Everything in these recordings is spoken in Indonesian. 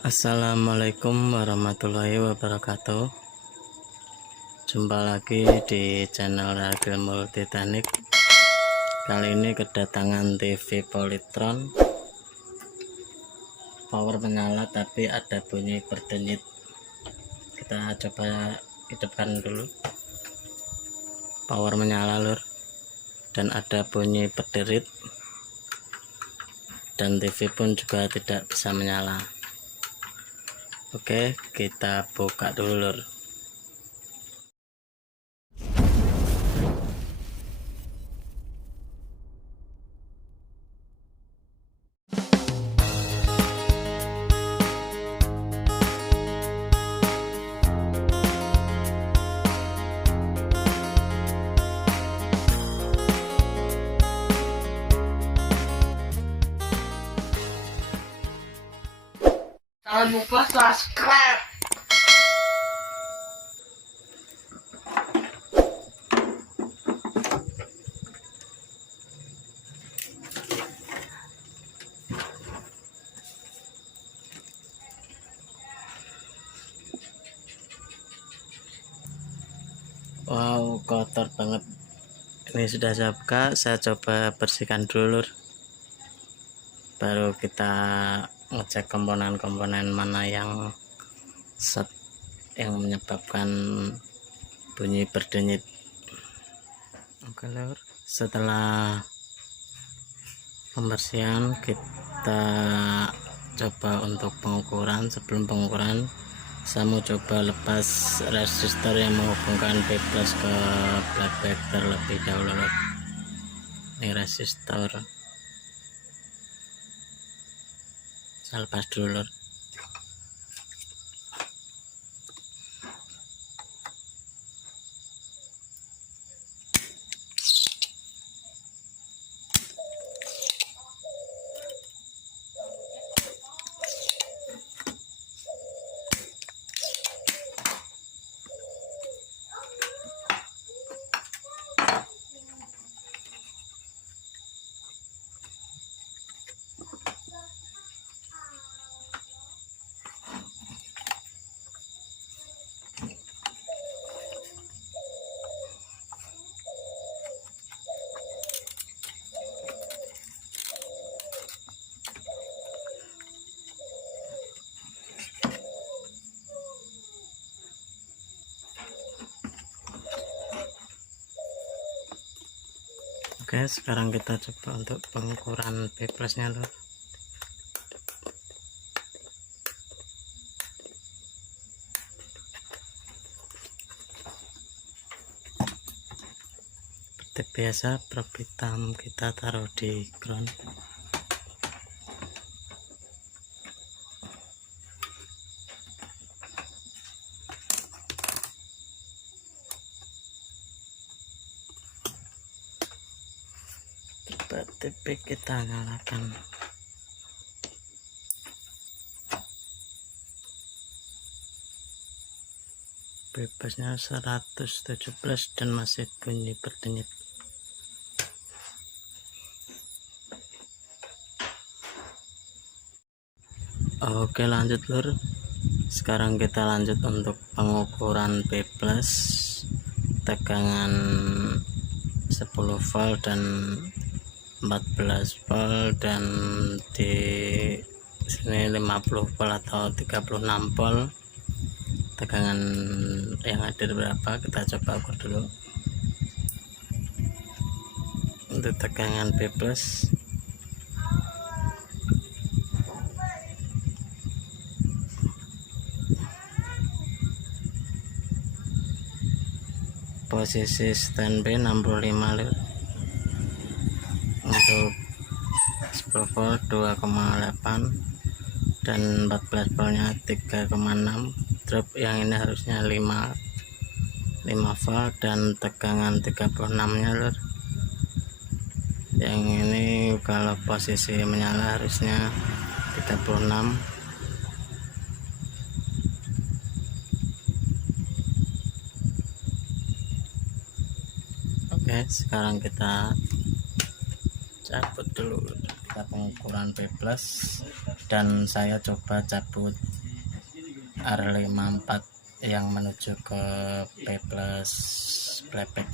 Assalamualaikum warahmatullahi wabarakatuh. Jumpa lagi di channel Ragil Multiteknik. Kali ini kedatangan TV Polytron. Power menyala tapi ada bunyi berdenyit. Kita coba hidupkan dulu. Power menyala lur, dan ada bunyi berderit, dan TV pun juga tidak bisa menyala. Oke, kita buka dulu lur. Jangan lupa subscribe. Wow, kotor banget. Ini sudah saya buka, saya coba bersihkan dulu lur. Baru kita ngecek komponen-komponen mana yang menyebabkan bunyi berdenyit. Oke lur, setelah pembersihan kita coba untuk pengukuran. Sebelum pengukuran saya mau coba lepas resistor yang menghubungkan B+ ke blackback terlebih dahulu lur. Ini resistor, saya lepas dulu lur. Oke, sekarang kita coba untuk pengukuran B+ nya lur. Seperti biasa, probe hitam kita taruh di ground. TV kita nyalakan. Bebasnya 117 dan masih bunyi berdenyit. Oke, lanjut lur. Sekarang kita lanjut untuk pengukuran B+, tegangan 10 volt dan 14 volt, dan di sini 50 volt atau 36 volt. Tegangan yang hadir berapa, kita coba ukur dulu. Untuk tegangan B+, posisi standby 65 lur. Untuk 10 volt 2,8 dan 14 voltnya 3,6. drop yang ini harusnya 5 volt dan tegangan 36 nya lur. Yang ini kalau posisi menyala harusnya 36. Oke, sekarang kita cabut dulu kita pengukuran B+. dan saya coba cabut R54 yang menuju ke P plus playback.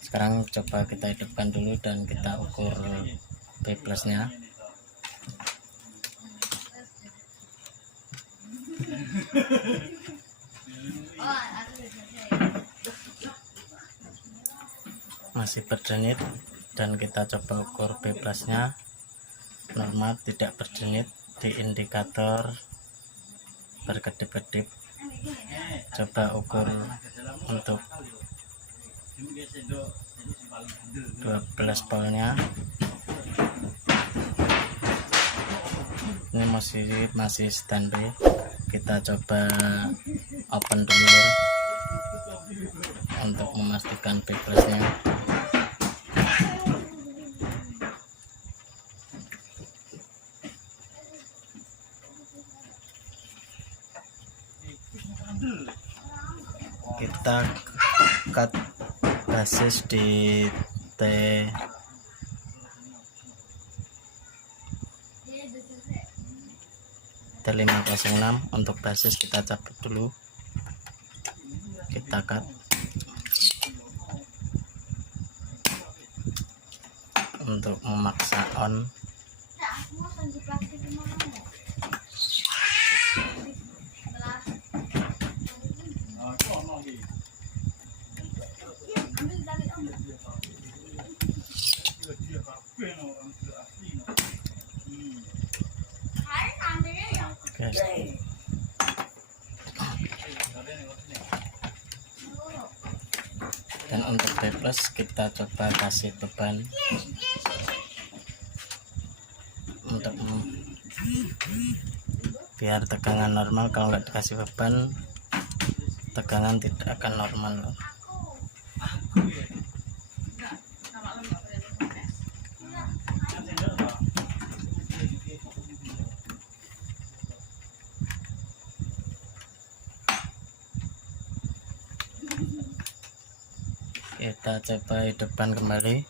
Sekarang coba kita hidupkan dulu dan kita ukur P plusnya. Masih berdenit, dan kita coba ukur P plusnya normal, tidak berdenit. Di indikator berkedip-kedip. Coba ukur untuk 12 voltnya. Ini masih standby. Kita coba open dulu untuk memastikan P plusnya. Kita cut basis di T 506. Untuk basis kita cabut dulu, kita cut untuk memaksa on. Oke. Dan untuk P plus kita coba kasih beban untuk biar tegangan normal. Kalau nggak dikasih beban, tegangan tidak akan normal. Kita coba hidupkan kembali.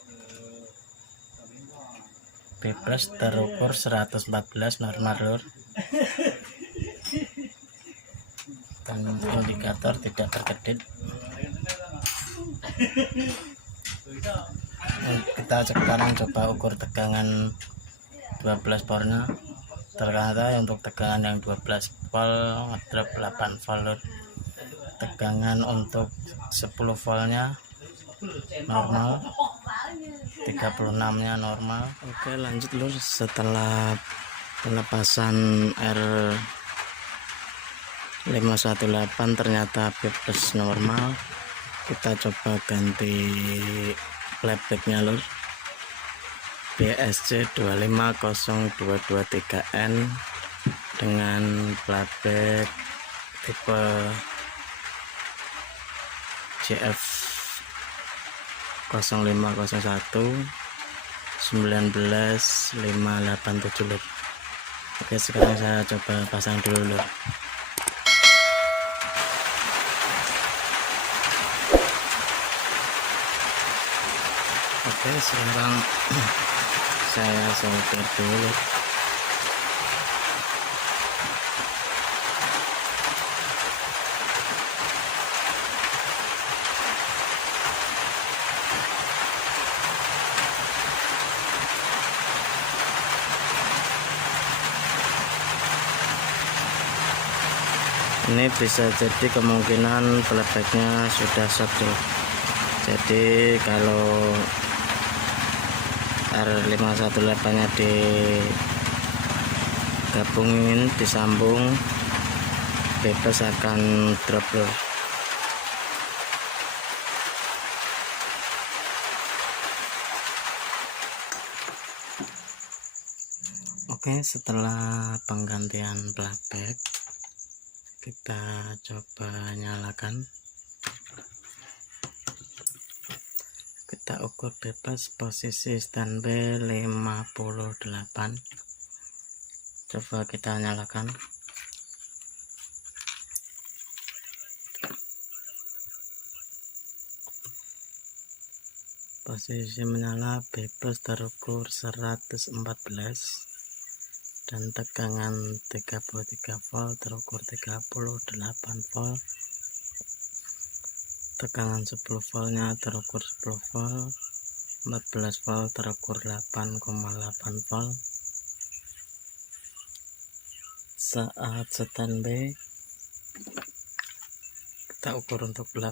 P plus terukur 114 normal lur, dan indikator tidak berkedip. Kita sekarang coba ukur tegangan 12 voltnya. Ternyata untuk tegangan yang 12 volt ngedrop 8 volt lur. Tegangan untuk 10 voltnya normal, 36 nya normal. Oke, lanjut lur. Setelah pelepasan R518 ternyata P plus normal, kita coba ganti playbacknya lur. BSC 25023N dengan playback tipe CF 0501 19587 lur. Oke, sekarang saya coba pasang dulu lur. Oke, sekarang saya solder dulu. Ini bisa jadi kemungkinan playbacknya sudah short tuh. Jadi kalau R518 nya digabungin, disambung, P plus akan drop loh. Oke, setelah penggantian playback kita coba nyalakan. Kita ukur P plus posisi standby 58. Coba kita nyalakan. Posisi menyala, P plus terukur 114. dan tegangan 33 volt terukur 38 volt. Tegangan 10 voltnya terukur 10 volt. 14 volt terukur 8,8 volt. Saat standby kita ukur untuk 10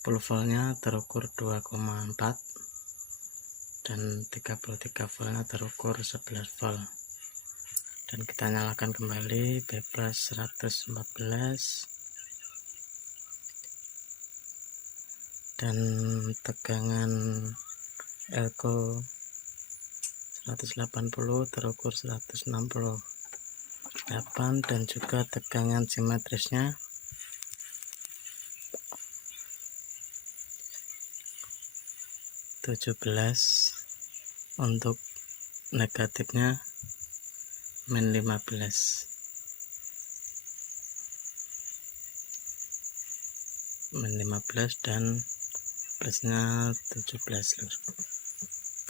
voltnya terukur 2,4 dan 33 voltnya terukur 11 volt. Dan kita nyalakan kembali B plus 114 dan tegangan elko 180 terukur 168 dan juga tegangan simetrisnya 17, untuk negatifnya min 15 dan plusnya 17 lur.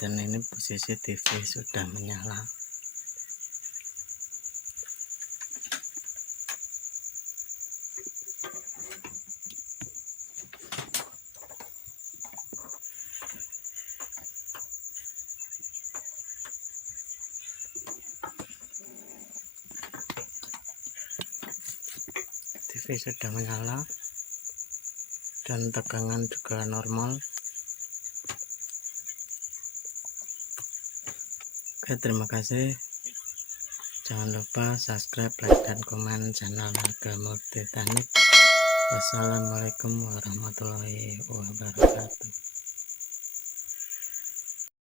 Dan ini posisi TV sudah menyala. TV sudah menyala dan tegangan juga normal. Oke, terima kasih. Jangan lupa subscribe, like, dan komen channel Harga Multitechnik. Wassalamualaikum warahmatullahi wabarakatuh.